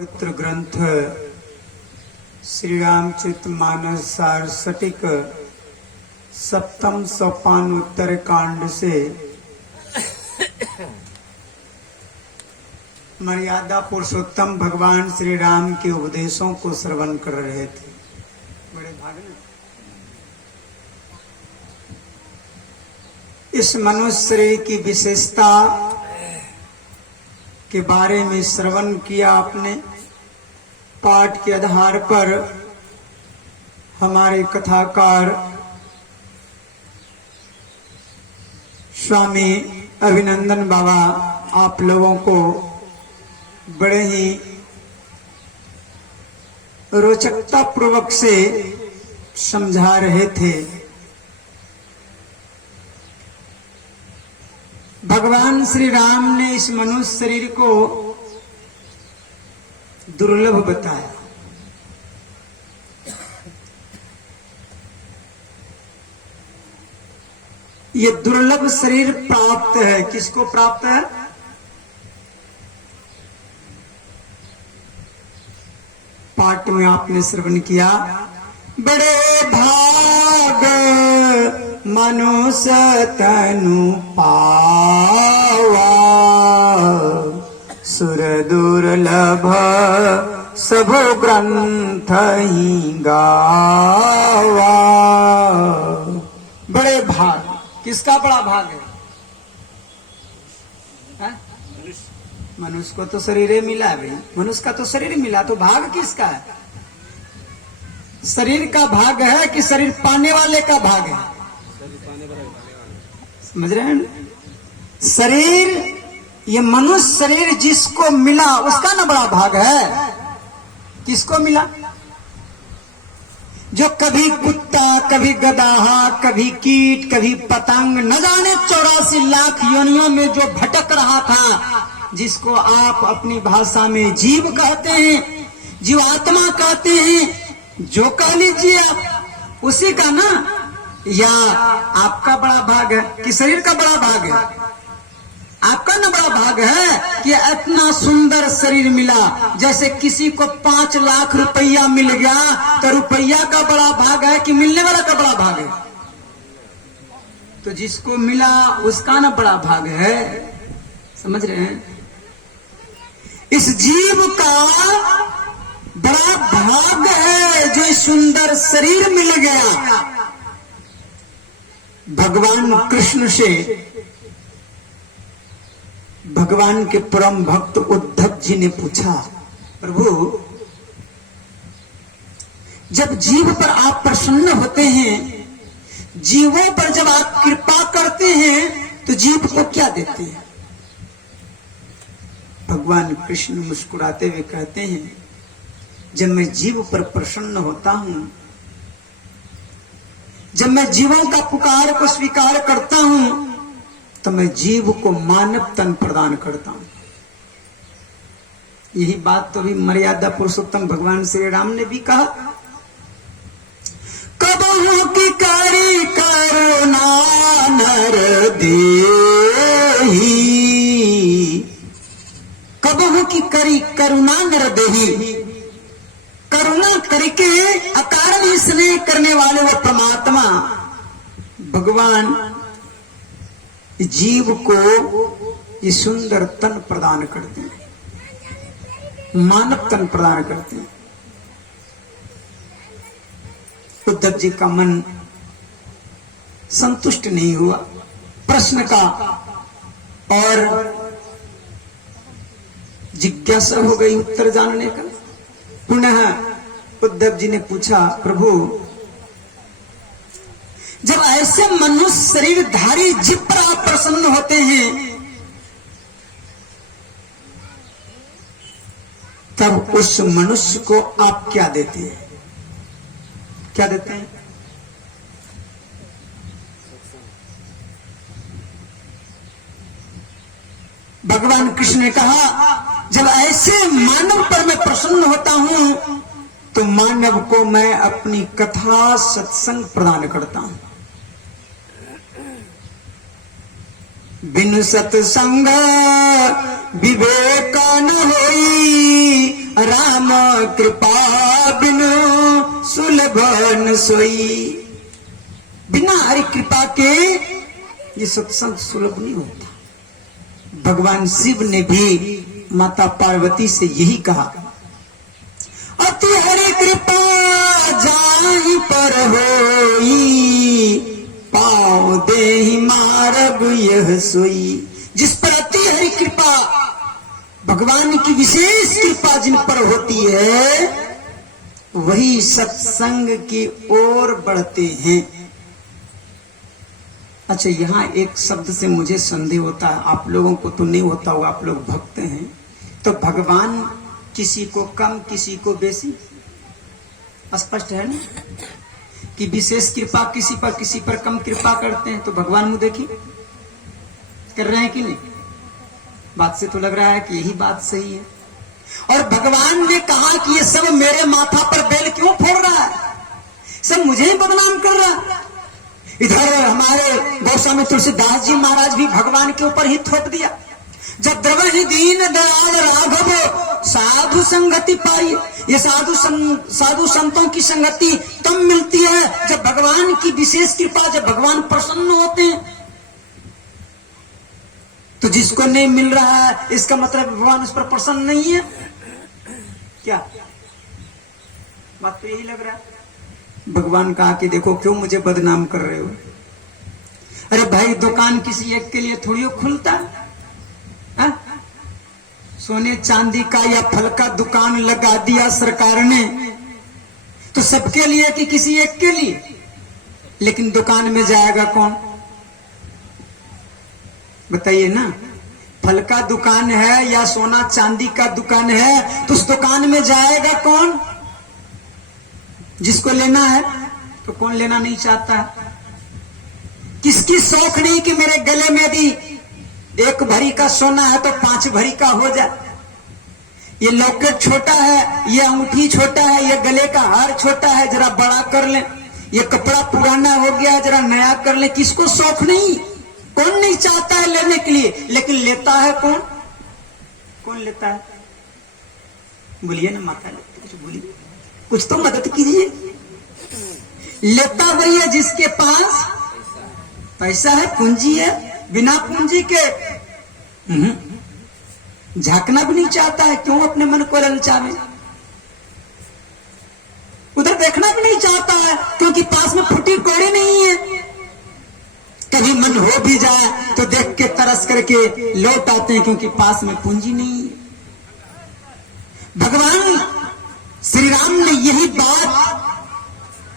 पवित्र ग्रंथ श्री रामचरितमानस सार सटिक सप्तम सोपान उत्तर कांड से मर्यादा पुरुषोत्तम भगवान श्री राम के उपदेशों को श्रवण कर रहे थे। बड़े भाग इस मनुष्य शरीर की विशेषता के बारे में श्रवण किया आपने। पाठ के आधार पर हमारे कथाकार स्वामी अभिनंदन बाबा आप लोगों को बड़े ही रोचकता पूर्वक से समझा रहे थे। भगवान श्री राम ने इस मनुष्य शरीर को दुर्लभ बताया। ये दुर्लभ शरीर प्राप्त है। किसको प्राप्त है? पाठ में आपने श्रवण किया, बड़े भाग मनुष्य तनु पावा, सुर दुर्लभ सब ग्रंथ ही गावा। बड़े भाग, किसका बड़ा भाग है? मनुष्य को तो शरीर मिला भाई, मनुष्य का तो शरीर मिला, तो भाग किसका है? शरीर का भाग है कि शरीर पाने वाले का भाग है? समझ रहे हैं? शरीर, ये मनुष्य शरीर जिसको मिला उसका ना बड़ा भाग है। किसको मिला? जो कभी कुत्ता, कभी गधाहा, कभी कीट, कभी पतंग, न जाने 84 लाख योनियों में जो भटक रहा था, जिसको आप अपनी भाषा में जीव कहते हैं, जीवात्मा कहते हैं, जो कह लीजिए आप, उसी का ना, या आपका बड़ा भाग है कि शरीर का बड़ा भाग है? आपका ना बड़ा भाग है कि इतना सुंदर शरीर मिला। जैसे किसी को 5 लाख रुपया मिल गया तो रुपया का बड़ा भाग है कि मिलने वाला का बड़ा भाग है? तो जिसको मिला उसका ना बड़ा भाग है। समझ रहे हैं? इस जीव का बड़ा भाग है जो सुंदर शरीर मिल गया। भगवान कृष्ण से भगवान के परम भक्त उद्धव जी ने पूछा, प्रभु जब जीव पर आप प्रसन्न होते हैं, जीवों पर जब आप कृपा करते हैं, तो जीव को क्या देते हैं? भगवान कृष्ण मुस्कुराते हुए कहते हैं, जब मैं जीव पर प्रसन्न होता हूं, जब मैं जीवों का पुकार को स्वीकार करता हूं, तो मैं जीव को मानव तन प्रदान करता हूं। यही बात तो भी मर्यादा पुरुषोत्तम भगवान श्री राम ने भी कहा, कबहू की करी करुणा नर देही, कबहू की करी करुणा नर देही। करुणा करके अकारण स्नेह करने वाले वो परमात्मा भगवान जीव को ये सुंदर तन प्रदान करते हैं, मानव तन प्रदान करते हैं। उद्धव जी का मन संतुष्ट नहीं हुआ प्रश्न का, और जिज्ञासा हो गई उत्तर जानने का। पुनः उद्धव जी ने पूछा, प्रभु जब ऐसे मनुष्य शरीरधारी जीव पर आप प्रसन्न होते हैं, तब उस मनुष्य को आप क्या देते हैं? क्या देते हैं? भगवान कृष्ण ने कहा, जब ऐसे मानव पर मैं प्रसन्न होता हूं, तो मानव को मैं अपनी कथा सत्संग प्रदान करता हूं। बिनु सत्संग विवेक न होई, राम कृपा बिनु सुलभ न सोई। बिना हरि कृपा के ये सत्संग सुलभ नहीं होता। भगवान शिव ने भी माता पार्वती से यही कहा, अति हरि कृपा जाहि पर होई, पाँव देहि मार्ग यह सोई। जिस पर अति हरि कृपा, भगवान की विशेष कृपा जिन पर होती है, वही सत्संग की ओर बढ़ते हैं। अच्छा, यहाँ एक शब्द से मुझे संदेह होता है, आप लोगों को तो नहीं होता होगा, आप लोग भक्त हैं, तो भगवान किसी को कम किसी को बेसी, स्पष्ट है ना कि विशेष कृपा किसी पर कम कृपा करते हैं। तो भगवान मुझे देखिए कर रहे हैं कि नहीं? बात से तो लग रहा है कि यही बात सही है। और भगवान ने कहा कि ये सब मेरे माथा पर बेल क्यों फोड़ रहा है, सब मुझे ही बदनाम कर रहा है। इधर हमारे गोस्वामी तुलसीदास जी महाराज भी भगवान के ऊपर ही थोप दिया, जब द्रवहि दीन दयाल राघव साधु संगति पाई। ये साधु संतों की संगति तब मिलती है जब भगवान की विशेष कृपा, जब भगवान प्रसन्न होते हैं। तो जिसको नहीं मिल रहा है इसका मतलब भगवान उस पर प्रसन्न नहीं है क्या? बात तो यही लग रहा है। भगवान कहा कि देखो क्यों मुझे बदनाम कर रहे हो। अरे भाई, दुकान किसी एक के लिए थोड़ी खुलता है? सोने चांदी का या फल का दुकान लगा दिया सरकार ने तो सबके लिए कि किसी एक के लिए? लेकिन दुकान में जाएगा कौन, बताइए ना? फल का दुकान है या सोना चांदी का दुकान है तो उस दुकान में जाएगा कौन? जिसको लेना है। तो कौन लेना नहीं चाहता? किसकी शौक नहीं कि मेरे गले में भी 1 भरी का सोना है तो 5 भरी का हो जाए। ये लॉकेट छोटा है, ये अंगूठी छोटा है, ये गले का हार छोटा है, जरा बड़ा कर ले। ये कपड़ा पुराना हो गया, जरा नया कर ले। किसको शौक नहीं? कौन नहीं चाहता है लेने के लिए? लेकिन लेता है कौन? कौन लेता है? बोलिए ना माता, कुछ बोलिए, कुछ तो मदद कीजिए। लेता वही है जिसके पास पैसा है, पूंजी है। बिना पूंजी के झांकना भी नहीं चाहता है। क्यों अपने मन को ललचावे? उधर देखना भी नहीं चाहता है क्योंकि पास में फूटी कौड़ी नहीं है। कभी मन हो भी जाए तो देख के तरस करके लौट आते हैं क्योंकि पास में पूंजी नहीं है। भगवान श्री राम ने यही बात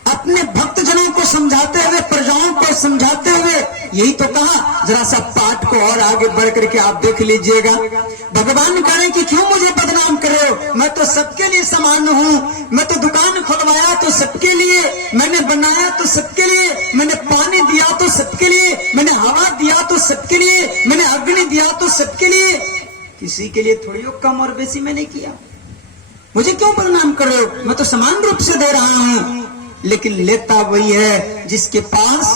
अपने भक्तजनों को समझाते हुए, प्रजाओं को समझाते हुए यही तो कहा। जरा सा पाठ को और आगे बढ़ करके आप देख लीजिएगा। भगवान कह रहे हैं कि क्यों मुझे बदनाम कर रहे हो? मैं तो सबके लिए समान हूँ। मैं तो दुकान खुलवाया तो सबके लिए, मैंने बनाया तो सबके लिए, मैंने पानी दिया तो सबके लिए, मैंने हवा दिया तो सबके लिए, मैंने अग्नि दिया तो सबके लिए। किसी के लिए थोड़ी कम और बेसी मैंने किया। मुझे क्यों बदनाम कर रहे हो? मैं तो समान रूप से दे रहा हूं। लेकिन लेता वही है जिसके पास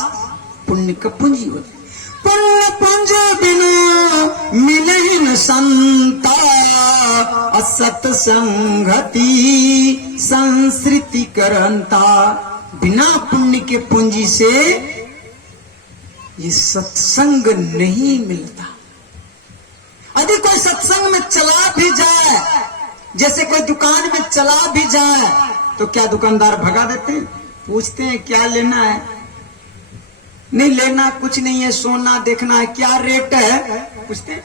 पुण्य का पूंजी होती। पुण्य पुंज बिनु मिले न संता, असत संगति संस्कृति करंता। बिना पुण्य के पूंजी से ये सत्संग नहीं मिलता। यदि कोई सत्संग में चला भी जाए, जैसे कोई दुकान में चला भी जाए तो क्या दुकानदार भगा देते हैं? पूछते हैं क्या लेना है? नहीं लेना कुछ नहीं है, सोना देखना है। क्या रेट है? पूछते हैं।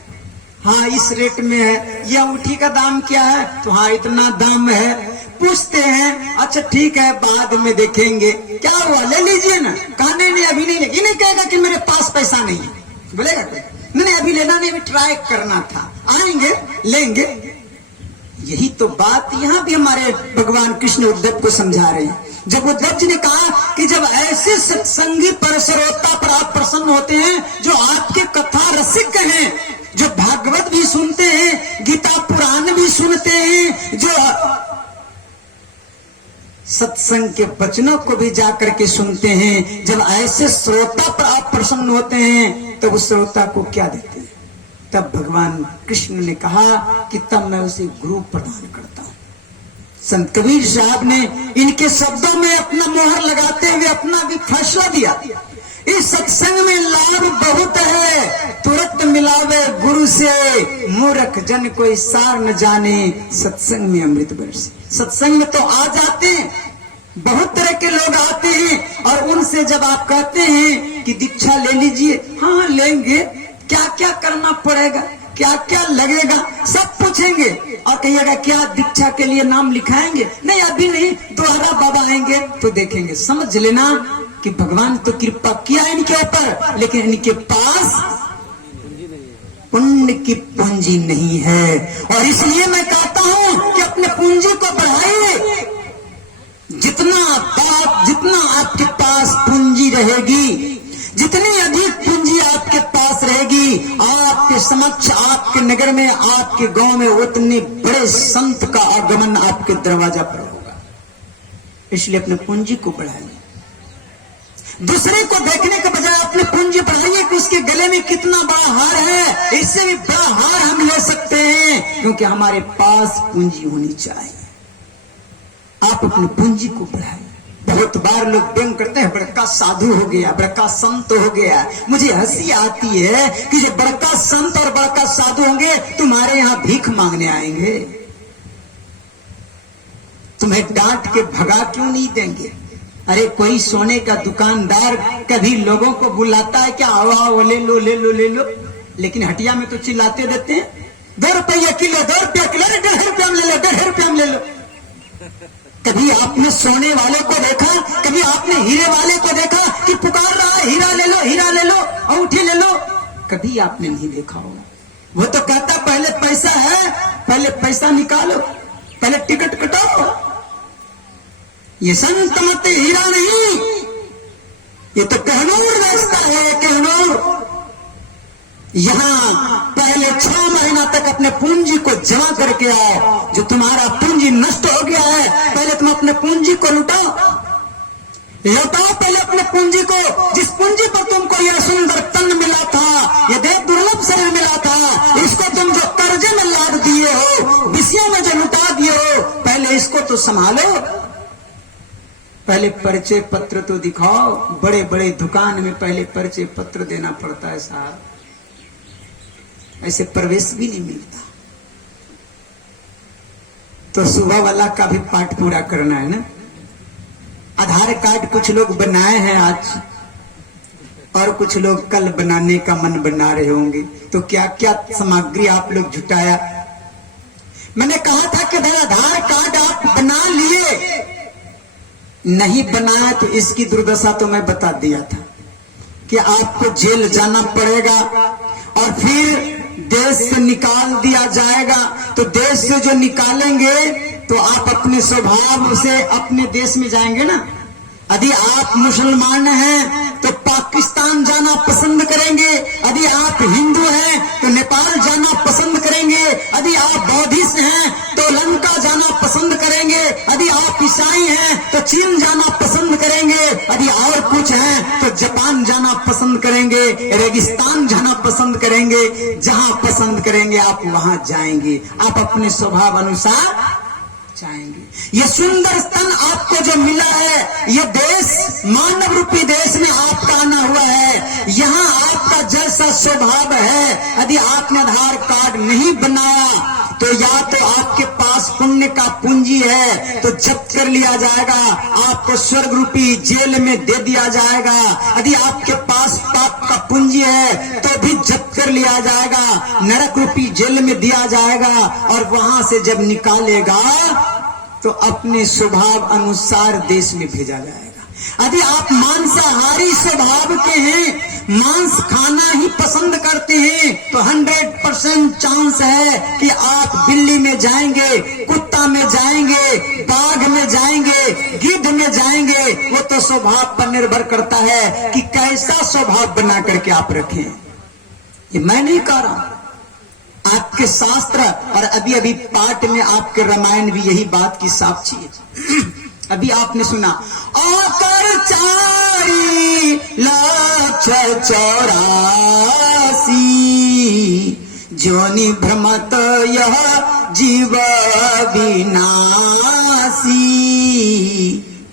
हाँ इस रेट में है। ये अंगूठी का दाम क्या है? तो हाँ इतना दाम है। पूछते हैं अच्छा ठीक है बाद में देखेंगे। क्या हुआ, ले लीजिए ना। कहा नहीं अभी नहीं ले। ये नहीं कहेगा कि मेरे पास पैसा नहीं है, बोलेगा नहीं अभी लेना नहीं, अभी ट्राई करना था, आएंगे लेंगे। यही तो बात यहाँ भी हमारे भगवान कृष्ण उद्धव को समझा रहे हैं। जब उद्धव जी ने कहा कि जब ऐसे सत्संगी पर श्रोता पर आप प्रसन्न होते हैं जो आपके कथा रसिक हैं, जो भागवत भी सुनते हैं, गीता पुराण भी सुनते हैं, जो सत्संग के वचनों को भी जाकर के सुनते हैं, जब ऐसे श्रोता पर आप प्रसन्न होते हैं तब उस श्रोता को क्या देते हैं? तब भगवान कृष्ण ने कहा कि तब मैं उसे गुरु प्रदान करता हूं। संत कबीर साहब ने इनके शब्दों में अपना मोहर लगाते हुए अपना भी फैसला दिया। इस सत्संग में लाभ बहुत है, तुरंत मिलावे गुरु से, मूर्ख जन कोई सार न जाने, सत्संग में अमृत बरसे। सत्संग में तो आ जाते हैं, बहुत तरह के लोग आते हैं, और उनसे जब आप कहते हैं कि दीक्षा ले लीजिए, हाँ लेंगे, क्या क्या करना पड़ेगा, क्या क्या लगेगा, सब पूछेंगे, और कहिएगा क्या दीक्षा के लिए नाम लिखाएंगे, नहीं अभी नहीं, दोबारा बाबा आएंगे तो देखेंगे। समझ लेना कि भगवान तो कृपा किया इनके ऊपर, लेकिन इनके पास पुण्य की पूंजी नहीं है। और इसलिए मैं कहता हूं कि अपने पूंजी को बढ़ाइए। जितना आपके पास पूंजी रहेगी, जितनी अधिक पूंजी आपके पास रहेगी, आपके समक्ष, आपके नगर में, आपके गांव में उतने बड़े संत का आगमन आपके दरवाजा पर होगा। इसलिए अपने पूंजी को बढ़ाइए। दूसरे को देखने के बजाय अपनी पूंजी बढ़ाइए कि उसके गले में कितना बड़ा हार है, इससे भी बड़ा हार हम ले सकते हैं, क्योंकि हमारे पास पूंजी होनी चाहिए। आप अपनी पूंजी को बढ़ाइए। बहुत बार लोग व्यंग करते हैं, बड़का साधु हो गया, बड़का संत हो गया। मुझे हंसी आती है कि जो बड़का संत और बड़का साधु होंगे, तुम्हारे यहां भीख मांगने आएंगे, तुम्हें डांट के भगा क्यों नहीं देंगे? अरे कोई सोने का दुकानदार कभी लोगों को बुलाता है क्या, आओ आओ ले लो ले लो ले लो, लेकिन हटिया में तो चिल्लाते देते हैं, 2 रुपया किलो, 2 रुपया किलो, 1.5 रुपया में ले लो, 1.5 रुपया में ले लो। कभी आपने सोने वाले को देखा, कभी आपने हीरे वाले को देखा कि पुकार रहा है हीरा ले लो, हीरा ले लो, अंगूठी ले लो? कभी आपने नहीं देखा होगा। वो तो कहता पहले पैसा है, पहले पैसा निकालो, पहले टिकट कटाओ। ये संत मत हीरा नहीं, ये तो कहनूर रास्ता है, कहनूर। यहां पहले 6 महीना तक अपने पूंजी को जमा करके आओ। जो तुम्हारा पूंजी नष्ट हो गया है, पहले तुम अपने पूंजी को लुटाओ, लौटाओ पहले अपने पूंजी को। जिस पूंजी पर तुमको यह सुंदर तन मिला था, यह देव दुर्लभ शरीर मिला था, इसको तुम जो कर्जे में लाद दिए हो, विषयों में जो लुटा दिए हो, पहले इसको तो संभालो। पहले परिचय पत्र तो दिखाओ। बड़े बड़े दुकान में पहले परिचय पत्र देना पड़ता है साहब, ऐसे प्रवेश भी नहीं मिलता। तो सुबह वाला का भी पाठ पूरा करना है ना। आधार कार्ड कुछ लोग बनाए हैं आज, और कुछ लोग कल बनाने का मन बना रहे होंगे। तो क्या क्या सामग्री आप लोग जुटाया। मैंने कहा था कि भाई आधार कार्ड आप बना लिए, नहीं बनाया तो इसकी दुर्दशा तो मैं बता दिया था कि आपको जेल जाना पड़ेगा, और फिर देश से निकाल दिया जाएगा। तो देश से जो निकालेंगे तो आप अपने स्वभाव से अपने देश में जाएंगे ना। यदि आप मुसलमान हैं तो पाकिस्तान जाना पसंद करेंगे, यदि आप हिंदू हैं तो नेपाल जाना पसंद करेंगे, यदि आप बौद्धिस्ट हैं तो लंका जाना पसंद करेंगे, यदि आप ईसाई हैं तो चीन जाना पसंद करेंगे, यदि और कुछ हैं तो जापान जाना पसंद करेंगे, रेगिस्तान जाना पसंद करेंगे। जहां पसंद करेंगे आप वहां जाएंगे, आप अपने स्वभाव अनुसार जाएंगे। ये सुंदर तन आपको जो मिला है, ये देश मानव रूपी देश में आपका आना हुआ है। यहाँ आपका जैसा स्वभाव है, यदि आपने आधार कार्ड नहीं बनाया तो या तो आपके पास पुण्य का पूंजी है तो जब्त कर लिया जाएगा, आपको स्वर्ग रूपी जेल में दे दिया जाएगा। यदि आपके पास पाप का पूंजी है तो भी जब्त कर लिया जाएगा, नरक रूपी जेल में दिया जाएगा, और वहां से जब निकालेगा तो अपने स्वभाव अनुसार देश में भेजा जाएगा। यदि आप मांसाहारी स्वभाव के हैं, मांस खाना ही पसंद करते हैं, तो 100% चांस है कि आप बिल्ली में जाएंगे, कुत्ता में जाएंगे, बाघ में जाएंगे, गिद्ध में जाएंगे। वो तो स्वभाव पर निर्भर करता है कि कैसा स्वभाव बना करके आप रखें। ये मैं नहीं कह रहा, आपके शास्त्र और अभी अभी पाठ में आपके रामायण भी यही बात की साक्षी है। अभी आपने सुना, आकर 4,84,000 जोनि भ्रमत यह जीव विनाशी।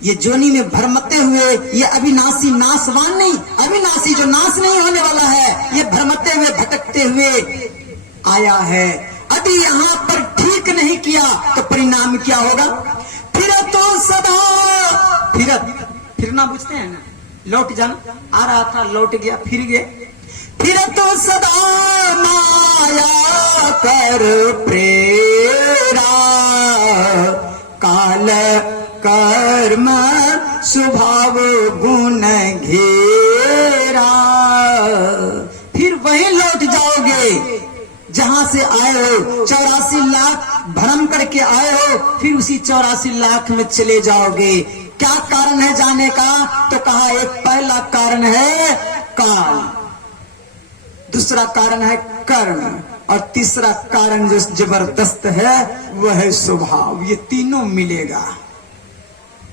ये जोनी में भरमते हुए, ये अविनाशी नाशवान नहीं, अविनाशी जो नाश नहीं होने वाला है, ये भरमते हुए भटकते हुए आया है। यदि यहाँ पर ठीक नहीं किया तो परिणाम क्या होगा? फिर तो सदा फिरना बुझते हैं ना, लौट जाना, आ रहा था लौट गया, फिर गया, फिर तो सदा माया कर प्रेरा, काल कर्म स्वभाव गुण घेरा। फिर वहीं लौट जाओगे जहां से आए हो, 84 लाख भ्रम करके आए हो, फिर उसी 84 लाख में चले जाओगे। क्या कारण है जाने का? तो कहा एक पहला कारण है काल, दूसरा कारण है कर्म, और तीसरा कारण जो जबरदस्त है वह है स्वभाव। ये तीनों मिलेगा।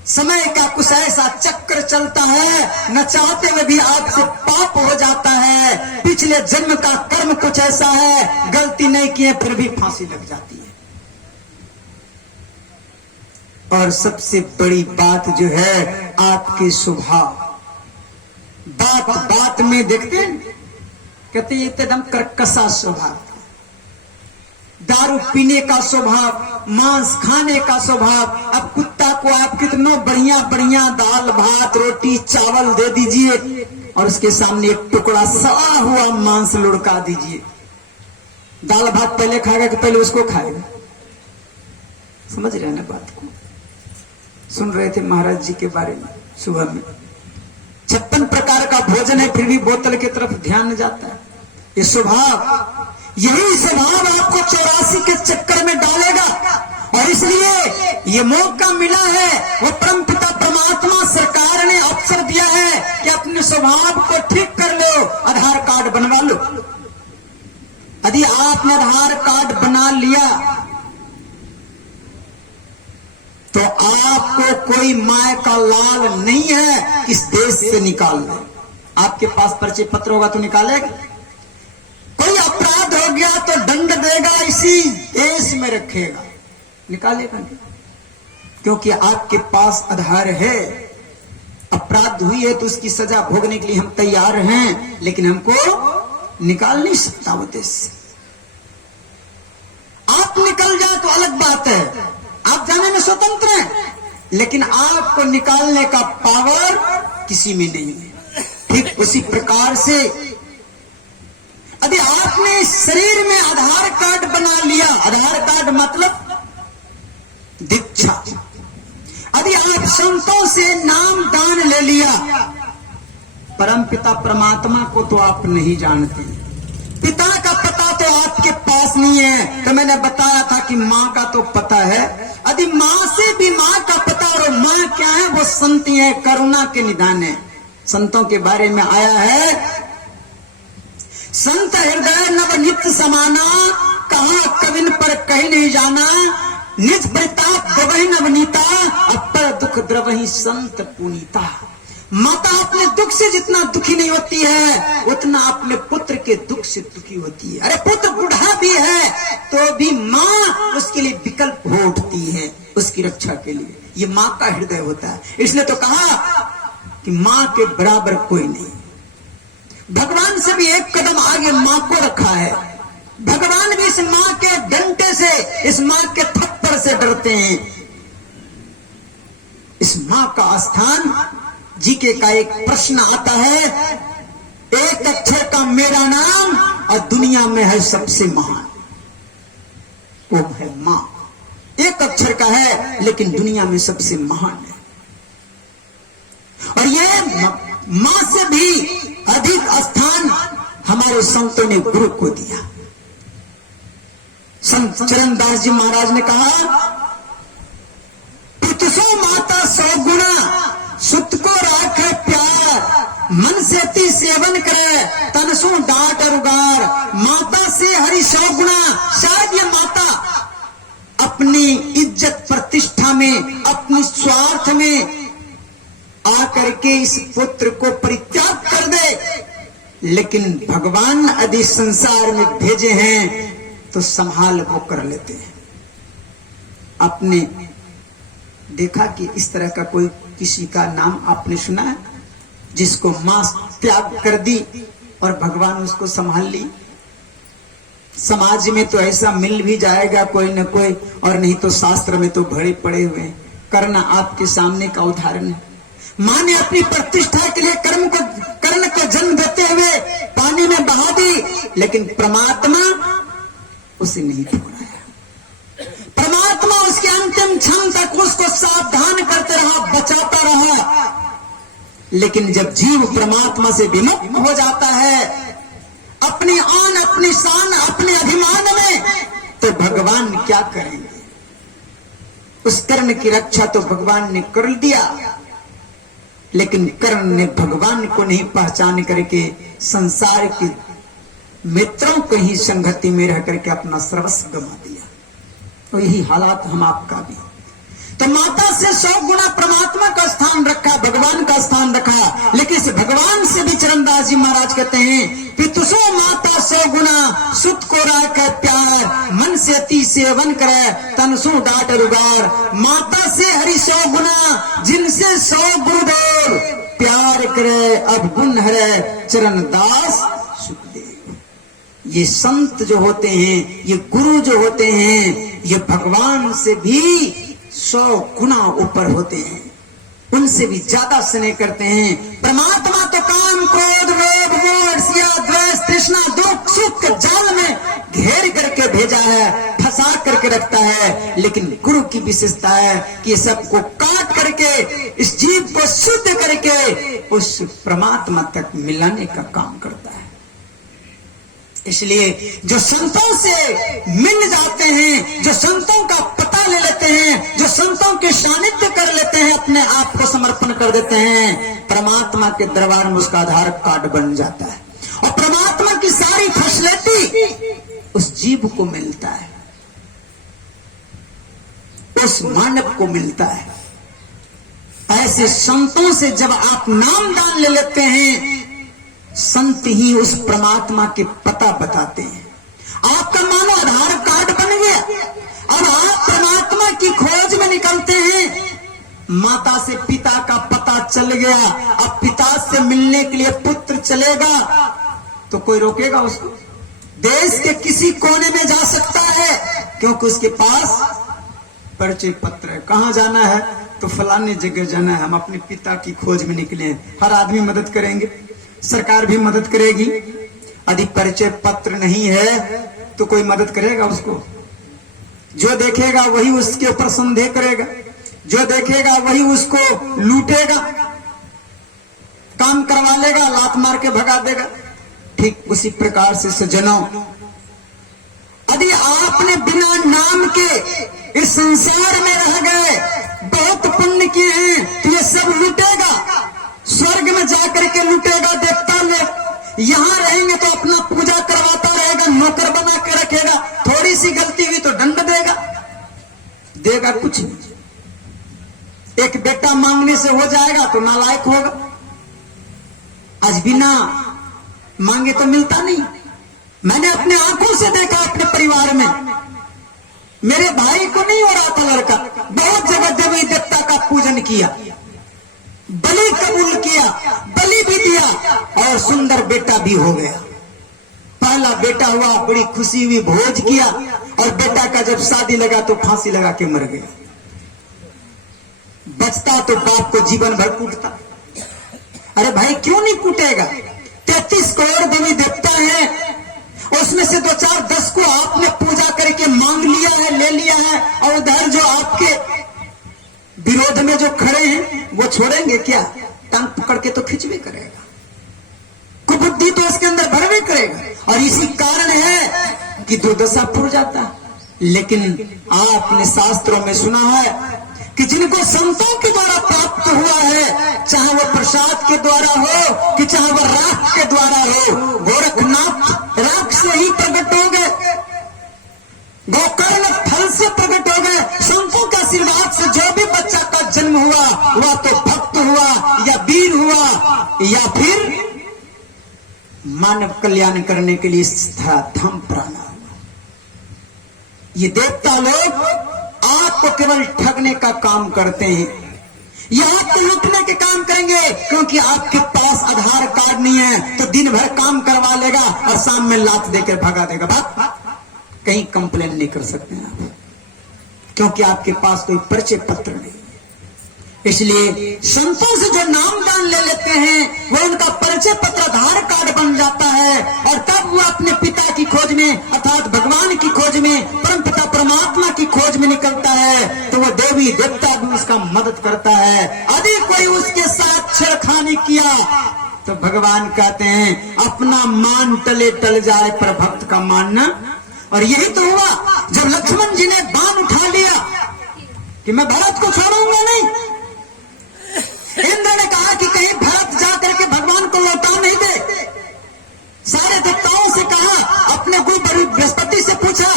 समय का कुछ ऐसा चक्र चलता है, न चाहते हुए भी आपसे पाप हो जाता है। पिछले जन्म का कर्म कुछ ऐसा है, गलती नहीं किए फिर भी फांसी लग जाती है। और सबसे बड़ी बात जो है आपके स्वभाव, बात बात में देखते हैं, कहते हैं एकदम कर्कशा स्वभाव, दारू पीने का स्वभाव, मांस खाने का स्वभाव। अब कुत्ता को आप कितना बढ़िया बढ़िया दाल भात रोटी चावल दे दीजिए और उसके सामने एक टुकड़ा सड़ा हुआ मांस लुढ़का दीजिए, दाल भात पहले खाएगा कि पहले उसको खाएगा? समझ रहे हैं ना बात को? सुन रहे थे महाराज जी के बारे में सुबह में, 56 प्रकार का भोजन है फिर भी बोतल की तरफ ध्यान जाता है। ये स्वभाव, यही स्वभाव आपको 84 के चक्कर में डालेगा। और इसलिए ये मौका मिला है, वो परमपिता परमात्मा सरकार ने अवसर दिया है कि अपने स्वभाव को ठीक कर लो, आधार कार्ड बनवा लो। यदि आपने आधार कार्ड बना लिया तो आपको कोई माय का लाल नहीं है इस देश से निकाल दे। आपके पास परिचय पत्र होगा तो निकालेगा, कोई अपराध हो गया तो दंड देगा, इसी देश में रखेगा, निकालेगा नहीं, क्योंकि आपके पास आधार है। अपराध हुई है तो उसकी सजा भोगने के लिए हम तैयार हैं, लेकिन हमको निकाल नहीं सकता वो देश से। आप निकल जाए तो अलग बात है, आप जाने में स्वतंत्र हैं, लेकिन आपको निकालने का पावर किसी में नहीं है। ठीक उसी प्रकार से यदि आपने शरीर में आधार कार्ड बना लिया, आधार कार्ड मतलब दीक्षा, यदि आप संतों से नाम दान ले लिया, परमपिता परमात्मा को तो आप नहीं जानते, पिता का पता तो आपके पास नहीं है। तो मैंने बताया था कि माँ का तो पता है, यदि माँ से भी माँ का पता, और माँ क्या है? वो संत है, करुणा के निधान है। संतों के बारे में आया है, संत हृदय नवनीत समाना, कहा कविन पर कहीं नहीं जाना, निज प्रताप गवही नवनीता, अपर दुख द्रवही संत पुनीता। माता अपने दुख से जितना दुखी नहीं होती है, उतना अपने पुत्र के दुख से दुखी होती है। अरे पुत्र बूढ़ा भी है तो भी माँ उसके लिए विकल्प हो उठती है, उसकी रक्षा के लिए। ये माँ का हृदय होता है। इसलिए तो कहा कि माँ के बराबर कोई नहीं। भगवान से भी एक कदम आगे माँ को रखा है। भगवान भी इस माँ के डंटे से, इस माँ के थप्पड़ से डरते हैं। इस माँ का स्थान, जीके का एक प्रश्न आता है, एक अक्षर का मेरा नाम और दुनिया में है सबसे महान, वो है माँ। एक अक्षर का है लेकिन दुनिया में सबसे महान है। और ये माँ से भी अधिक स्थान हमारे संतों ने गुरु को दिया। संत चरणदास जी महाराज ने कहा, पितसो माता 100 गुना, सुत को राखे प्यार, मन से अति सेवन करे, तन सो डांट और उगार। माता से हरि 100 गुना। शायद ये माता अपनी इज्जत प्रतिष्ठा में, अपनी स्वार्थ में आकर के इस पुत्र को परित्याग कर दे, लेकिन भगवान यदि संसार में भेजे हैं तो संभाल वो कर लेते हैं। आपने देखा कि इस तरह का कोई किसी का नाम आपने सुना है जिसको मां त्याग कर दी और भगवान उसको संभाल ली? समाज में तो ऐसा मिल भी जाएगा कोई न कोई, और नहीं तो शास्त्र में तो भरे पड़े हुए हैं। कर्ण आपके सामने का उदाहरण है। मां ने अपनी प्रतिष्ठा के लिए कर्ण को जन्म देते हुए पानी में बहा दी, लेकिन परमात्मा उसे नहीं छोड़ा। परमात्मा उसके अंतिम क्षण तक उसको सावधान करते रहा, बचाता रहा। लेकिन जब जीव परमात्मा से विमुक्त हो जाता है, अपनी आन, अपनी शान, अपने अभिमान में, तो भगवान क्या करेंगे? उस कर्ण की रक्षा तो भगवान ने कर दिया, लेकिन कर्ण ने भगवान को नहीं पहचान करके संसार के मित्रों को ही संगति में रह करके अपना सर्वस्व गंवा दिया। तो यही हालात हम आपका भी। तो माता से 100 गुना परमात्मा का स्थान रखा, भगवान का स्थान रखा, लेकिन इस भगवान से भी चरणदास जी महाराज कहते हैं, पितुसो माता 100 गुना, सुत को राख प्यार, मन से अति सेवन करे, तन सो डांट रुगार। माता से हरि 100 गुना, जिनसे 100 गुरुदेव, प्यार करे अब गुण हरे, चरणदास सुखदेव। ये संत जो होते हैं, ये गुरु जो होते हैं, ये भगवान से भी 100 गुना ऊपर होते हैं, उनसे भी ज्यादा स्नेह करते हैं। परमात्मा तो काम, क्रोध, लोभ, मोह, ईर्ष्या, द्वेष, तृष्णा, दुख, सुख के जाल में घेर करके भेजा है, फंसा करके रखता है। लेकिन गुरु की विशेषता है कि सबको काट करके, इस जीव को शुद्ध करके उस परमात्मा तक मिलाने का काम करता है। इसलिए जो संतों से मिल जाते हैं, जो संतों का पता ले लेते हैं, जो संतों के सानिध्य कर लेते हैं, अपने आप को समर्पण कर देते हैं, परमात्मा के दरबार में उसका आधार कार्ड बन जाता है और परमात्मा की सारी फैसिलिटी उस जीव को मिलता है, उस मानव को मिलता है। ऐसे संतों से जब आप नाम दान ले लेते हैं, संत ही उस परमात्मा के पता बताते हैं। आपका मानो आधार कार्ड बन गया। अब आप परमात्मा की खोज में निकलते हैं। माता से पिता का पता चल गया, अब पिता से मिलने के लिए पुत्र चलेगा तो कोई रोकेगा उसको? देश के किसी कोने में जा सकता है, क्योंकि उसके पास परिचय पत्र है। कहां जाना है? तो फलाने जगह जाना है, हम अपने पिता की खोज में निकले हैं। हर आदमी मदद करेंगे, सरकार भी मदद करेगी। यदि परिचय पत्र नहीं है तो कोई मदद करेगा उसको? जो देखेगा वही उसके ऊपर संदेह करेगा, जो देखेगा वही उसको लूटेगा, काम करवा लेगा, लात मार के भगा देगा। ठीक उसी प्रकार से सज्जनों, यदि आपने बिना नाम के इस संसार में रह गए, बहुत पुण्य किए हैं, तो ये सब लूटेगा। स्वर्ग में जाकर के लूटेगा देवता लोग, यहां रहेंगे तो अपना पूजा करवाता रहेगा, नौकर बना के रखेगा, थोड़ी सी गलती हुई तो दंड देगा कुछ नहीं। एक बेटा मांगने से हो जाएगा तो नालायक होगा। आज बिना मांगे तो मिलता नहीं। मैंने अपने आंखों से देखा, अपने परिवार में मेरे भाई को नहीं हो रहा था लड़का, बहुत जगह देवी देवता का पूजन किया, बलि कबूल किया, बलि भी दिया और सुंदर बेटा भी हो गया। पहला बेटा हुआ, बड़ी खुशी हुई, भोज किया, और बेटा का जब शादी लगा तो फांसी लगा के मर गया। बचता तो बाप को जीवन भर कूटता। अरे भाई क्यों नहीं कूटेगा? 33 करोड़ देवी देवता है, उसमें से 2 4 10 को आपने पूजा करके मांग लिया है, ले लिया है, और उधर जो आपके विरोध में जो खड़े हैं वो छोड़ेंगे क्या? टांग पकड़ के तो खिंचवे करेगा, कुबुद्धि तो उसके अंदर भरवे करेगा। और इसी कारण है कि दुर्दशा पुर जाता है। लेकिन आपने शास्त्रों में सुना है कि जिनको संतों के द्वारा प्राप्त हुआ है, चाहे वो प्रसाद के द्वारा हो कि चाहे वो राख के द्वारा हो, गोरखनाथ राख से ही प्रकट हो गए, गोकर्ण फल से प्रकट हो गए। संतों के आशीर्वाद से जो भी बच्चा का जन्म हुआ, वह तो भक्त हुआ या वीर हुआ या फिर मानव कल्याण करने के लिए धम प्राणा हुआ। ये देवता लोग आपको केवल ठगने का काम करते हैं। ये आपको लूटने के काम करेंगे, क्योंकि आपके पास आधार कार्ड नहीं है तो दिन भर काम करवा लेगा और शाम में लात देकर भगा देगा। बात कहीं कंप्लेन नहीं कर सकते हैं आप, क्योंकि आपके पास कोई परिचय पत्र नहीं। इसलिए संतों से जो नाम दान ले लेते हैं वो उनका परिचय पत्र आधार कार्ड बन जाता है, और तब वो अपने पिता की खोज में अर्थात भगवान की खोज में, परम पिता परमात्मा की खोज में निकलता है, तो वो देवी देवता भी उसका मदद करता है। यदि कोई उसके साथ छेड़खानी किया तो भगवान कहते हैं अपना मान टले टल जाए पर भक्त का मान न। और यही तो हुआ जब लक्ष्मण जी ने बाण उठा लिया कि मैं भरत को छोड़ूंगा नहीं। इंद्र ने कहा कि कहीं भरत जाकर के भगवान को लौटा नहीं दे। सारे देवताओं से कहा, अपने गुरु बृहस्पति से पूछा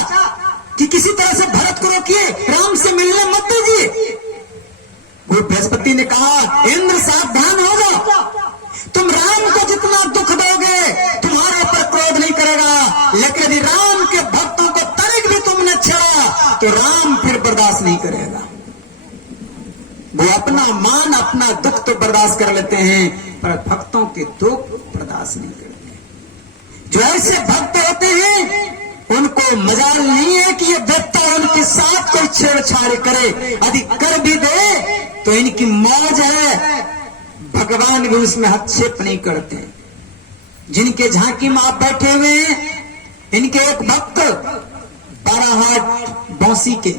कि किसी तरह से भरत को रोकिए, राम से मिलने मत दीजिए। गुरु बृहस्पति ने कहा इंद्र सावधान हो जाओ, तुम राम को जितना दुख दोगे तुम्हारे ऊपर क्रोध नहीं करेगा, लेकिन यदि राम के भक्तों को तनिक भी तुमने छेड़ा तो राम फिर बर्दाश्त नहीं करेगा। वो अपना मान अपना दुख तो बर्दाश्त कर लेते हैं पर भक्तों के दुख बर्दाश्त नहीं करते। जो ऐसे भक्त होते हैं उनको मजाल नहीं है कि ये देवता उनके साथ कोई छेड़छाड़ करे, यदि कर भी दे तो इनकी मौज है, भगवान भी उसमें हस्तक्षेप नहीं करते। जिनके झांकी में आप बैठे हुए हैं, इनके एक भक्त बाराहाट बौसी के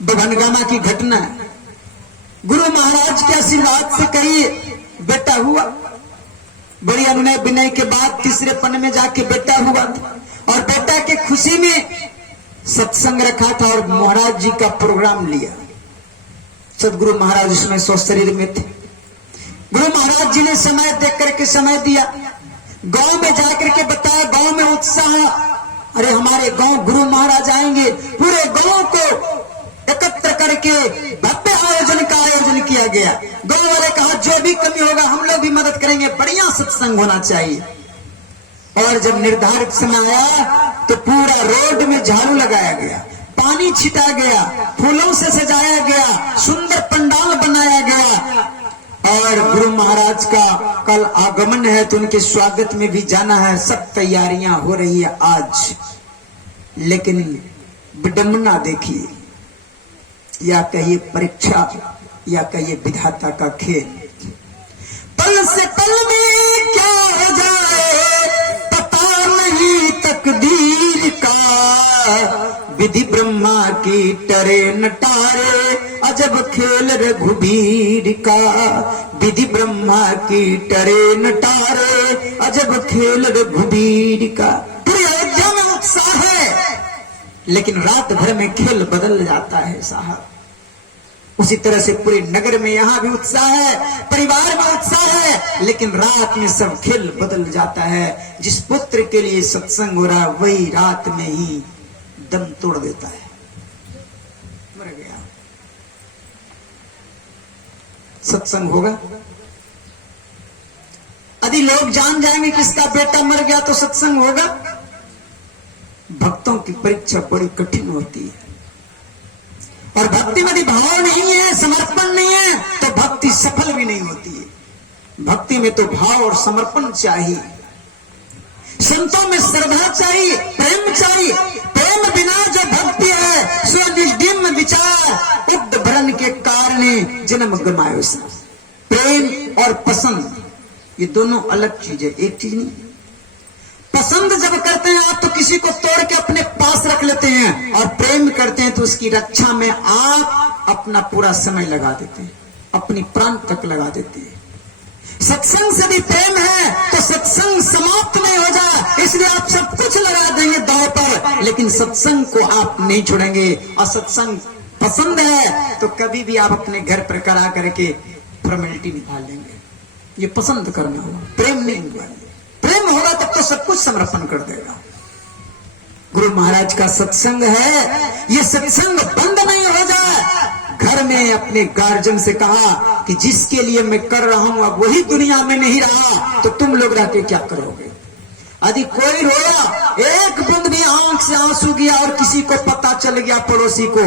बभनगामा की घटना है। गुरु महाराज के आशीर्वाद से कहिए बेटा हुआ, बड़ी अनुनय विनय के बाद तीसरे पन में जाके बेटा हुआ था, और बेटा के खुशी में सत्संग रखा था और महाराज जी का प्रोग्राम लिया। सदगुरु महाराज उसमें स्व शरीर में थे। गुरु महाराज जी ने समय देख करके समय दिया, गांव में जाकर के बताया, गांव में उत्साह, अरे हमारे गांव गुरु महाराज आएंगे। पूरे गांव को एकत्र करके भव्य आयोजन का आयोजन किया गया। गांव वाले कहा जो भी कमी होगा हम लोग भी मदद करेंगे, बढ़िया सत्संग होना चाहिए। और जब निर्धारित समय आया तो पूरा रोड में झाड़ू लगाया गया, पानी छिटा गया, फूलों से सजाया गया, सुंदर पंडाल बनाया गया। और गुरु महाराज का कल आगमन है तो उनके स्वागत में भी जाना है, सब तैयारियां हो रही है आज। लेकिन विडंबना देखिए, या कहिए परीक्षा या कहिए विधाता का खेल। पल से पल में क्या हो जाए पता नहीं तकदीर का, विधि ब्रह्मा की टरे नटारे अजब खेल रघुबीर का, विधि ब्रह्मा की टरे नटारे अजब खेल रघुबीर का। पूरी अयोध्या में उत्साह है, लेकिन रात भर में खेल बदल जाता है साहब। उसी तरह से पूरे नगर में यहां भी उत्साह है, परिवार में उत्साह है, लेकिन रात में सब खेल बदल जाता है। जिस पुत्र के लिए सत्संग हो रहा वही रात में ही दम तोड़ देता है, मर गया। सत्संग होगा, यदि लोग जान जाएंगे किसका बेटा मर गया तो सत्संग होगा। भक्तों की परीक्षा बड़ी कठिन होती है, और भक्ति में यदि भाव नहीं है, समर्पण नहीं है, तो भक्ति सफल भी नहीं होती है। भक्ति में तो भाव और समर्पण चाहिए, संतों में श्रद्धा चाहिए, प्रेम चाहिए। प्रेम बिना जो भक्ति है स्वनिष्ठिम विचार उक्त भरण के कारण जन्म गमायो। प्रेम और पसंद ये दोनों अलग चीज है, एक चीज नहीं। पसंद जब करते हैं आप तो किसी को तोड़ के अपने पास रख लेते हैं, और प्रेम करते हैं तो उसकी रक्षा में आप अपना पूरा समय लगा देते हैं, अपनी प्राण तक लगा देते हैं। सत्संग से भी प्रेम है तो सत्संग समाप्त नहीं हो जाए, इसलिए आप सब कुछ लगा देंगे दांव पर, लेकिन सत्संग को आप नहीं छोड़ेंगे। और सत्संग पसंद है तो कभी भी आप अपने घर पर करा करके फॉर्मेलिटी निकाल लेंगे। ये पसंद करना हुआ, प्रेम नहीं हुआ। प्रेम होगा तब तो सब कुछ समर्पण कर देगा। गुरु महाराज का सत्संग है, ये सत्संग बंद नहीं हो जाए। घर में अपने गार्जियन से कहा कि जिसके लिए मैं कर रहा हूं अब वही दुनिया में नहीं रहा तो तुम लोग रह के क्या करोगे। यदि कोई रोया, एक बूंद भी आंख से आंसू गया और किसी को पता चल गया पड़ोसी को,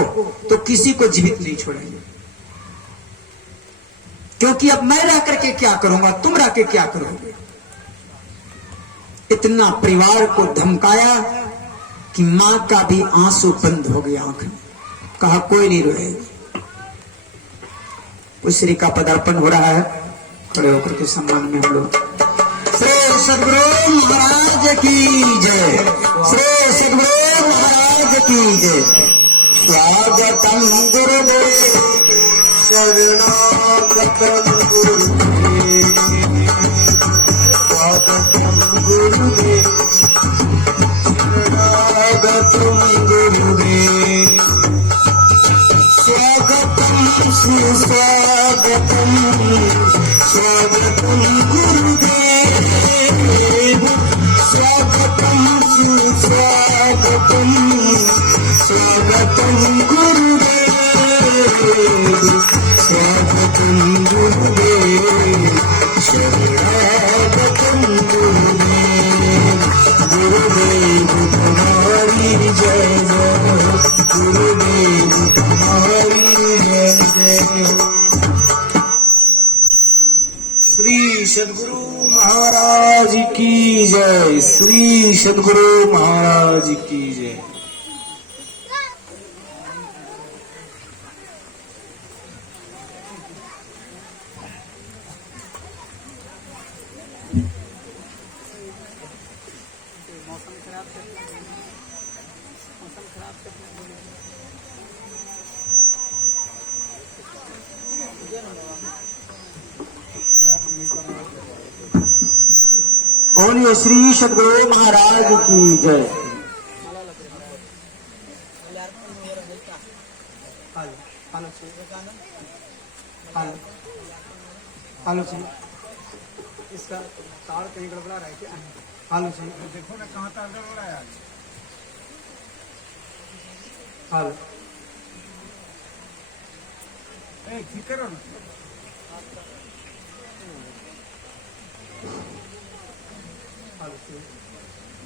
तो किसी को जीवित नहीं छोड़ेंगे। क्योंकि अब मैं रह करके क्या करूंगा, तुम रह के क्या करोगे। इतना परिवार को धमकाया कि मां का भी आंसू बंद हो गया आंख में। कहा कोई नहीं रोएगा। उस श्री का पदार्पण हो रहा है। खड़े होकर के सम्मान में हम लोग श्री सद्गुरु महाराज की जय, श्री सद्गुरु महाराज की जय। स्वागतम गुरुदेव शरणागतम गुरुदेव, स्वागतम गुरुदेव शरणागतम गुरुदेव, स्वागतम सुस्वागतम स्वागतम गुरुदेव, स्वागतम सुस्वागतम स्वागतम गुरुदेव, स्वागतम गुरुदेव शरणागतम गुरुदेव। गुरुदेव तुम्हारी जय जय, गुरुदेव तुम्हारी जय जय। श्री सद्गुरु महाराज की जय, श्री सद्गुरु महाराज की जय। बोलिए श्री सद्गुरु महाराज की जय। हालो जी, इसका तार कहीं गड़बड़ा रहा है क्या? हालो जी, देखो ना कहाँ तार गड़बड़ा है। हालो ठीक करो ना।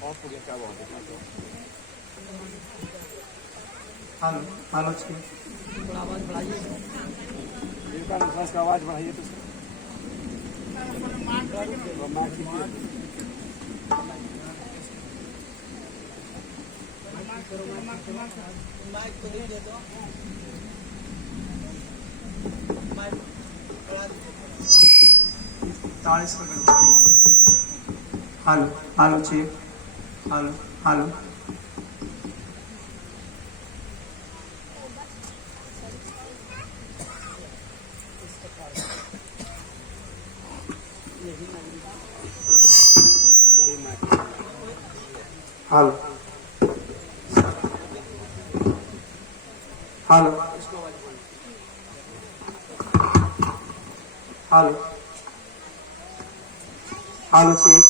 ऑफ हो गया क्या बात है? हालो हालो जी, थोड़ा आवाज बढ़ाइए, आवाज बढ़ाइए तो हालो हालो चेक, हालो हालो हालो हालो हालो हालो चेक।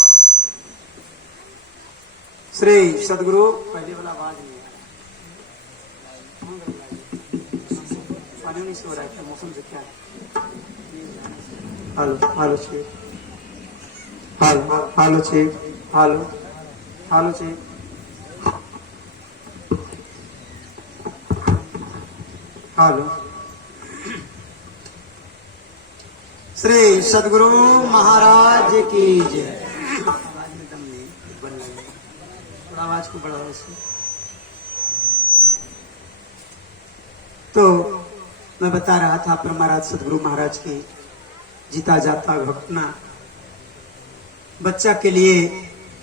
श्री सद्गुरु पहले वाला आवाज नहीं पानी नहीं सो रहा है, मौसम से क्या है। हालो हालो चेक, हालो हालो चेक, हालो हालो चेक, हालो। श्री सद्गुरु महाराज की जय। थोड़ा आवाज को बढ़ाओ इसको। तो मैं बता रहा था महाराज सद्गुरु महाराज की जीता जाता घटना। बच्चा के लिए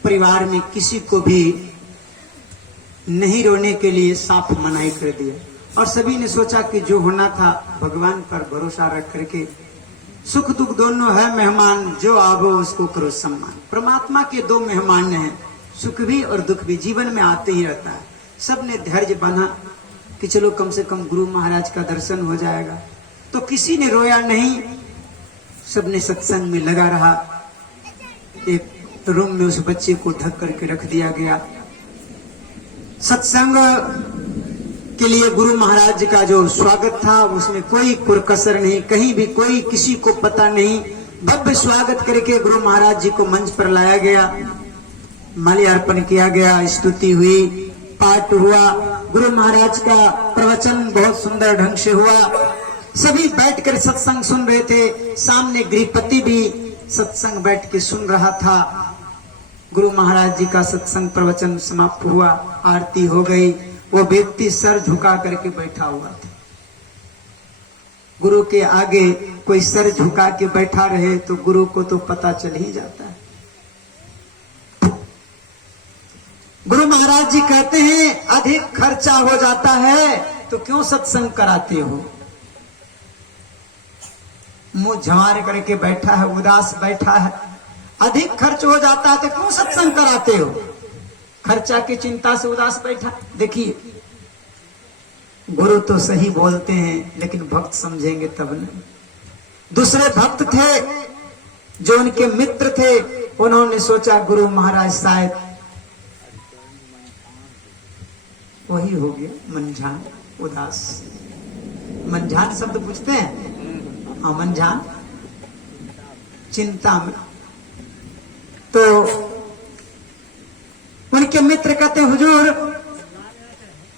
परिवार में किसी को भी नहीं रोने के लिए साफ मनाही कर दिया, और सभी ने सोचा कि जो होना था भगवान पर भरोसा रख करके, सुख दुख दोनों है मेहमान, जो आवो उसको करो सम्मान। परमात्मा के दो मेहमान हैं, सुख भी और दुख भी जीवन में आते ही रहता है। सबने धैर्य बांधा कि चलो कम से कम गुरु महाराज का दर्शन हो जाएगा। तो किसी ने रोया नहीं, सबने सत्संग में लगा रहा। एक रूम में उस बच्चे को ढक करके रख दिया गया। सत्संग के लिए गुरु महाराज का जो स्वागत था उसमें कोई कुरकसर नहीं, कहीं भी कोई किसी को पता नहीं। भव्य स्वागत करके गुरु महाराज जी को मंच पर लाया गया, माल्यार्पण किया गया, स्तुति हुई, पाठ हुआ। गुरु महाराज का प्रवचन बहुत सुंदर ढंग से हुआ। सभी बैठकर सत्संग सुन रहे थे। सामने गृहपति भी सत्संग बैठ के सुन रहा था। गुरु महाराज जी का सत्संग प्रवचन समाप्त हुआ, आरती हो गई। वो व्यक्ति सर झुका करके बैठा हुआ था। गुरु के आगे कोई सर झुका के बैठा रहे तो गुरु को तो पता चल ही जाता है। गुरु महाराज जी कहते हैं अधिक खर्चा हो जाता है तो क्यों सत्संग कराते हो? मुंह झाड़ करके बैठा है, उदास बैठा है। अधिक खर्च हो जाता है तो क्यों सत्संग कराते हो? खर्चा की चिंता से उदास बैठा। देखिए, गुरु तो सही बोलते हैं लेकिन भक्त समझेंगे तब नहीं। दूसरे भक्त थे जो उनके मित्र थे, उन्होंने सोचा गुरु महाराज शायद वही हो गया मंझान, उदास। मंझान शब्द पूछते हैं? हाँ, मंझान, चिंता में। तो उनके मित्र कहते हुजूर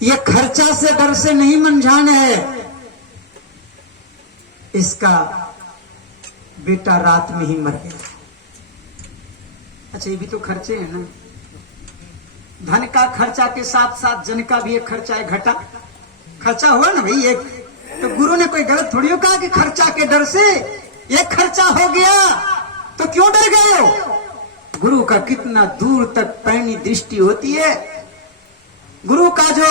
ये खर्चा से डर से नहीं मंझान है, इसका बेटा रात में ही मर गया। अच्छा, ये भी तो खर्चे है ना। धन का खर्चा के साथ साथ जन का भी एक खर्चा है, घटा खर्चा हुआ ना भाई एक। तो गुरु ने कोई गलत थोड़ी कहा कि खर्चा के डर से एक खर्चा हो गया तो क्यों डर गए हो? गुरु का कितना दूर तक पैनी दृष्टि होती है। गुरु का जो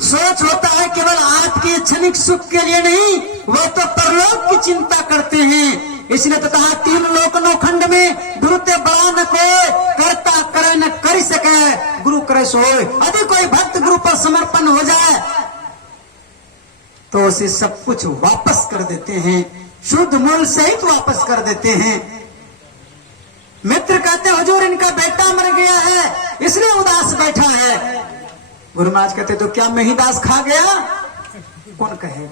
सोच होता है केवल आपके क्षणिक सुख के लिए नहीं, वह तो परलोक की चिंता करते हैं। इसलिए तो कहा तीन लोक नौखंड में गुरु ते बड़ा न कोई, करता करे न कर सके, गुरु करे सोए। यदि कोई भक्त गुरु पर समर्पण हो जाए तो उसे सब कुछ वापस कर देते हैं, शुद्ध मूल सहित वापस कर देते हैं। मित्र कहते हुजूर इनका बेटा मर गया है इसलिए उदास बैठा है। गुरु महाराज कहते तो क्या मैं ही दास खा गया? कौन कहेगा?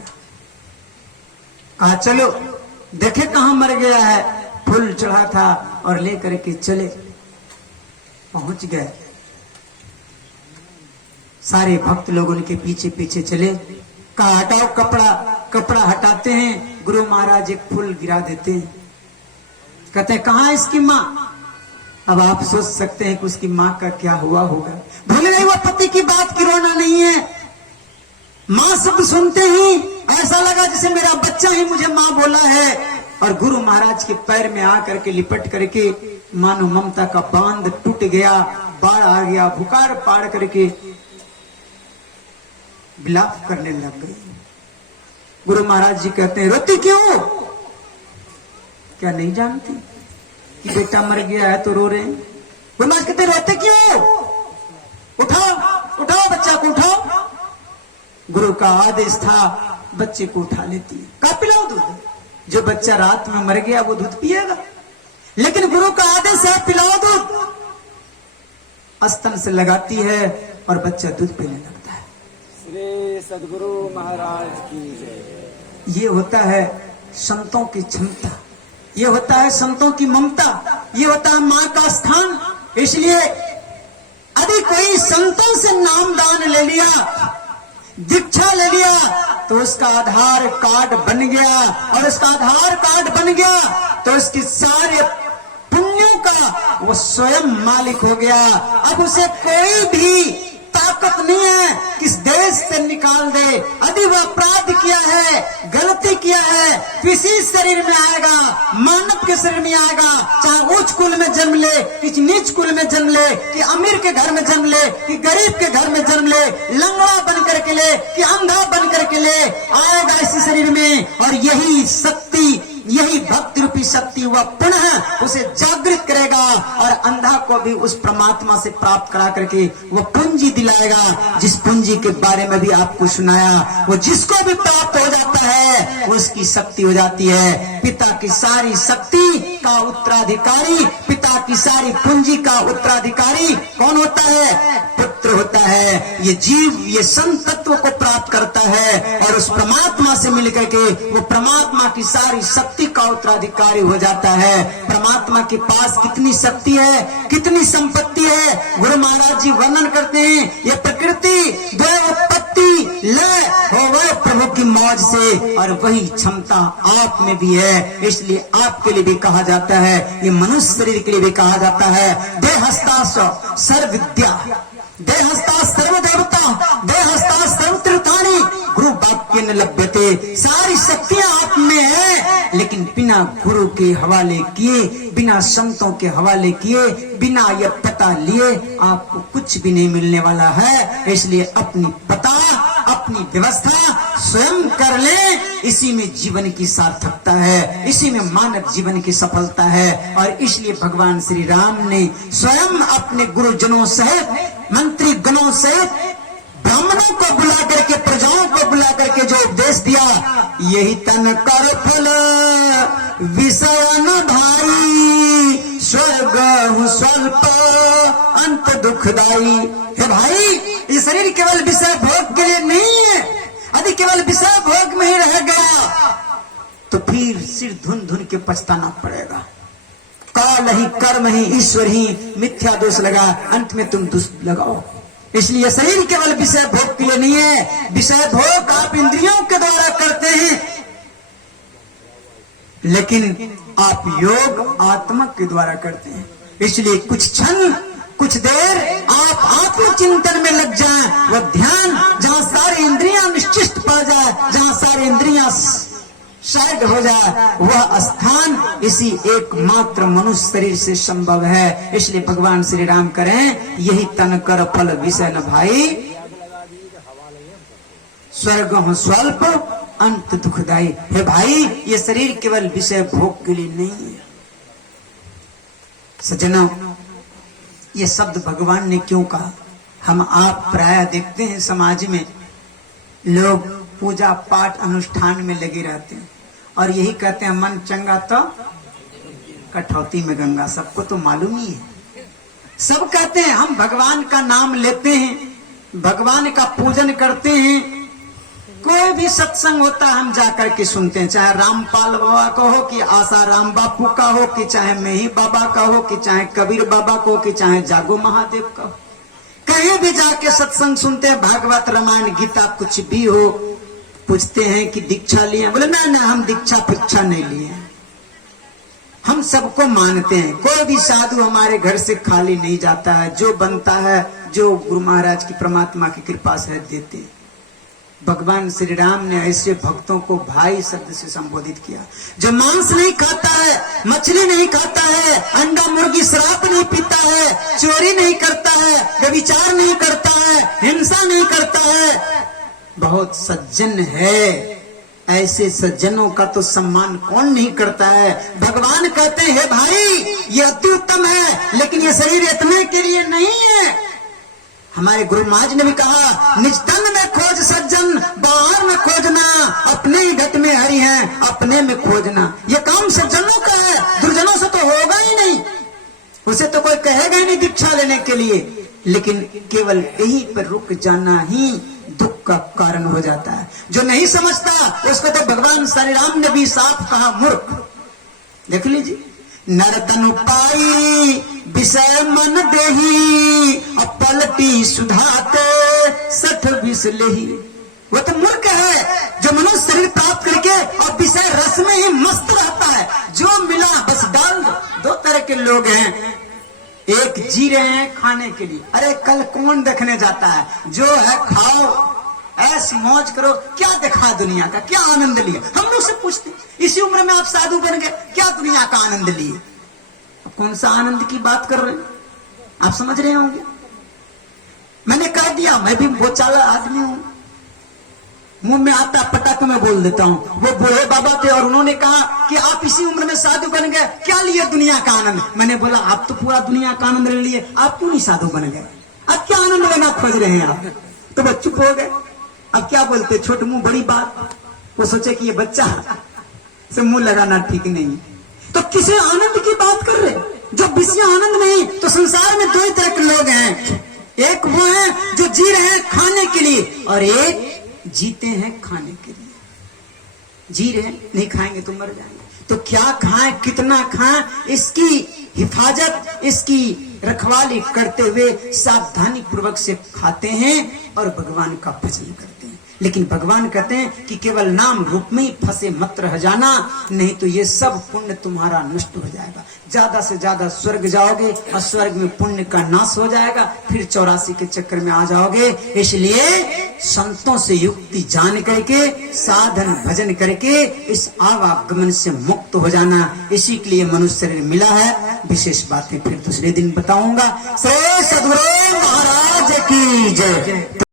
कहा चलो देखे कहां मर गया है। फूल चढ़ा था और लेकर के चले, पहुंच गए। सारे भक्त लोग उनके पीछे पीछे चले। कहा हटाओ कपड़ा। कपड़ा हटाते हैं, गुरु महाराज एक फूल गिरा देते हैं। कहते हैं कहां इसकी माँ? अब आप सोच सकते हैं कि उसकी माँ का क्या हुआ होगा। भूल गई वो पति की बात की, रोना नहीं है। माँ शब्द सुनते ही ऐसा लगा जैसे मेरा बच्चा ही मुझे माँ बोला है। और गुरु महाराज के पैर में आकर के लिपट करके मानो ममता का बांध टूट गया, बाढ़ आ गया, भुकार पाड़ करके विलाप करने लग गई। गुरु महाराज जी कहते हैं रोती क्यों? क्या नहीं जानती कि बेटा मर गया है तो रो रहे हैं? गुरु महाराज कहते रोते क्यों? उठाओ उठाओ बच्चा को उठाओ। गुरु का आदेश था बच्चे को उठा लेती है। का पिलाओ दूध। जो बच्चा रात में मर गया वो दूध पिएगा, लेकिन गुरु का आदेश है पिलाओ दूध। स्तन से लगाती है और बच्चा दूध पीने लगता है। श्री सद्गुरु महाराज की जय। ये होता है संतों की क्षमता, ये होता है संतों की ममता, ये होता है माँ का स्थान। इसलिए यदि कोई संतों से नामदान ले लिया, दीक्षा ले लिया, तो उसका आधार कार्ड बन गया। और उसका आधार कार्ड बन गया तो उसकी सारे पुण्यों का वो स्वयं मालिक हो गया। अब उसे कोई भी ताकत नहीं है किस देश से निकाल दे। यदि वह अपराध किया है, गलती किया है, किसी शरीर में आएगा, मानव के शरीर में आएगा, चाहे उच्च कुल में जन्म ले, किसी नीच कुल में जन्म ले, कि अमीर के घर में जन्म ले, कि गरीब के घर में जन्म ले, लंगड़ा बन करके ले, कि अंधा बन करके ले, आएगा इसी शरीर में। और यही शक्ति, यही भक्ति रूपी शक्ति वह पुनः उसे जागृत करेगा और अंधा को भी उस परमात्मा से प्राप्त करा करके वह पूंजी दिलाएगा, जिस पूंजी के बारे में भी आपको सुनाया। वो जिसको भी प्राप्त हो जाता है उसकी शक्ति हो जाती है। पिता की सारी शक्ति का उत्तराधिकारी, पिता की सारी पूंजी का उत्तराधिकारी कौन होता है? पुत्र होता है। ये जीव ये संत तत्व को प्राप्त करता है और उस परमात्मा से से मिलकर के वो परमात्मा की सारी शक्ति का उत्तराधिकारी हो जाता है। परमात्मा के पास कितनी शक्ति है, कितनी संपत्ति है। गुरु महाराज जी वर्णन करते हैं, ये प्रकृति देव उत्पत्ति लय हो वह प्रभु की मौज से, और वही क्षमता आप में भी है। इसलिए आपके लिए भी कहा जाता है, ये मनुष्य शरीर के लिए भी कहा जाता है, देहस्ता सर्व विद्या, देहस्ता सर्व देवता, देहस्ता सर्व तीर्थानि, गुरु वाक्य न लभ्यते। सारी शक्तियां आप में है, लेकिन बिना गुरु के हवाले किए, बिना संतों के हवाले किए, बिना यह पता लिए आपको कुछ भी नहीं मिलने वाला है। इसलिए अपनी पता, अपनी व्यवस्था स्वयं कर ले, इसी में जीवन की सार्थकता है, इसी में मानव जीवन की सफलता है। और इसलिए भगवान श्री राम ने स्वयं अपने गुरुजनों सहित, मंत्री गणों सहित, ब्राह्मणों को बुला करके, प्रजाओं को बुला करके जो उपदेश दिया, यही तन कर फल विषय न भाई, स्वर्ग स्वल्प अंत दुखदाई। हे भाई, ये शरीर केवल विषय भोग के लिए नहीं है। यदि केवल विषय भोग में ही रह गया तो फिर सिर धुन धुन के पछताना पड़ेगा। काल ही, कर्म ही, ईश्वर ही, मिथ्या दोष लगा, अंत में तुम दुष्ट लगाओ। इसलिए शरीर केवल विषय भोग के लिए नहीं है। विषय भोग आप इंद्रियों के द्वारा करते हैं, लेकिन आप योग आत्मा के द्वारा करते हैं। इसलिए कुछ क्षण, कुछ देर आप आत्मचिंतन में लग जाएं, वह ध्यान जहां सारी इंद्रियां निश्चित पा जाए, जहां सारी इंद्रियां शायद हो जाए, वह स्थान इसी एकमात्र मनुष्य शरीर से संभव है। इसलिए भगवान श्री राम करें, यही तन कर फल विषय न भाई, स्वर्ग हो स्वल्प अंत दुखदाई। हे भाई, ये शरीर केवल विषय भोग के लिए नहीं है। सज्जनों, ये शब्द भगवान ने क्यों कहा? हम आप प्राय देखते हैं समाज में लोग पूजा पाठ अनुष्ठान में लगे रहते हैं और यही कहते हैं, मन चंगा तो कठौती में गंगा। सबको तो मालूम ही है। सब कहते हैं हम भगवान का नाम लेते हैं, भगवान का पूजन करते हैं। कोई भी सत्संग होता है हम जाकर के सुनते हैं, चाहे रामपाल बाबा का हो कि आसाराम बापू का हो, कि चाहे मेही बाबा का हो, कि चाहे कबीर बाबा को, कि चाहे जागो महादेव का हो। कहीं भी जाके सत्संग सुनते हैं, भागवत रामायण गीता कुछ भी हो, पूछते हैं कि दीक्षा लिए? बोले ना ना, हम दीक्षा फिक्षा नहीं लिए, हम सबको मानते हैं। कोई भी साधु हमारे घर से खाली नहीं जाता है, जो बनता है, जो गुरु महाराज की परमात्मा की कृपा से देते हैं। भगवान श्री राम ने ऐसे भक्तों को भाई शब्द से संबोधित किया, जो मांस नहीं खाता है, मछली नहीं खाता है, अंडा मुर्गी शराब नहीं पीता है, चोरी नहीं करता है, व्यभिचार नहीं करता है, हिंसा नहीं करता है, बहुत सज्जन है। ऐसे सज्जनों का तो सम्मान कौन नहीं करता है। भगवान कहते हैं, हे भाई, ये अति उत्तम है, लेकिन ये शरीर इतने के लिए नहीं है। हमारे गुरु महाराज ने भी कहा, निज तन में खोज सज्जन, बाहर में खोजना, अपने ही घट में हरि है, अपने में खोजना। ये काम सज्जनों का है, दुर्जनों से तो होगा ही नहीं। उसे तो कोई कहेगा ही नहीं दीक्षा लेने के लिए, लेकिन केवल यही पर रुक जाना ही दुख का कारण हो जाता है। जो नहीं समझता उसको तो भगवान श्री राम ने भी साफ कहा, मूर्ख। देख लीजिए, नर तनु पाई विषय मन देही, पलटी सुधाते सठ विष लेही। वो तो मूर्ख है जो मनुष्य शरीर प्राप्त करके और विषय रस में ही मस्त रहता है, जो मिला बस डाल दो। दो तरह के लोग हैं, एक जी रहे हैं खाने के लिए, अरे कल कौन देखने जाता है, जो है खाओ, ऐस मौज करो, क्या देखा दुनिया का, क्या आनंद लिया। हम लोग से पूछते, इसी उम्र में आप साधु बन गए, क्या दुनिया का आनंद लिए? कौन सा आनंद की बात कर रहे हैं आप, समझ रहे होंगे। मैंने कह दिया, मैं भी बहुत चाला आदमी हूं, मुंह में आता पटाख मैं बोल देता हूं। वो बूढ़े बाबा थे और उन्होंने कहा कि आप इसी उम्र में साधु बन गए, क्या लिए दुनिया का आनंद? मैंने बोला, आप तो पूरा दुनिया का आनंद ले लिए, आप क्यों नहीं साधु बन गए? अब क्या आनंद लेना खोज रहे हैं आप? तो बस चुप हो गए। अब क्या बोलते, छोट मुंह बड़ी बात। वो सोचे कि ये बच्चा से मुंह लगाना ठीक नहीं। तो किसे आनंद की बात कर रहे? जो विषय आनंद नहीं। तो संसार में दो ही तरह के लोग हैं, एक वो हैं जो जी रहे हैं खाने के लिए, और एक जीते हैं खाने के लिए। जी रहे, नहीं खाएंगे तो मर जाएंगे। तो क्या खाएं, कितना खाएं, इसकी हिफाजत, इसकी रखवाली करते हुए सावधानी पूर्वक से खाते हैं और भगवान का भजन करते हैं। लेकिन भगवान कहते हैं कि केवल नाम रूप में ही फंसे मत रह जाना, नहीं तो ये सब पुण्य तुम्हारा नष्ट हो जाएगा। ज्यादा से ज्यादा स्वर्ग जाओगे और स्वर्ग में पुण्य का नाश हो जाएगा, फिर 84 के चक्कर में आ जाओगे। इसलिए संतों से युक्ति जान करके साधन भजन करके इस आवागमन से मुक्त हो जाना, इसी के लिए मनुष्य शरीर मिला है। विशेष बातें फिर दूसरे दिन बताऊंगा। श्री सद्गुरु महाराज की जय।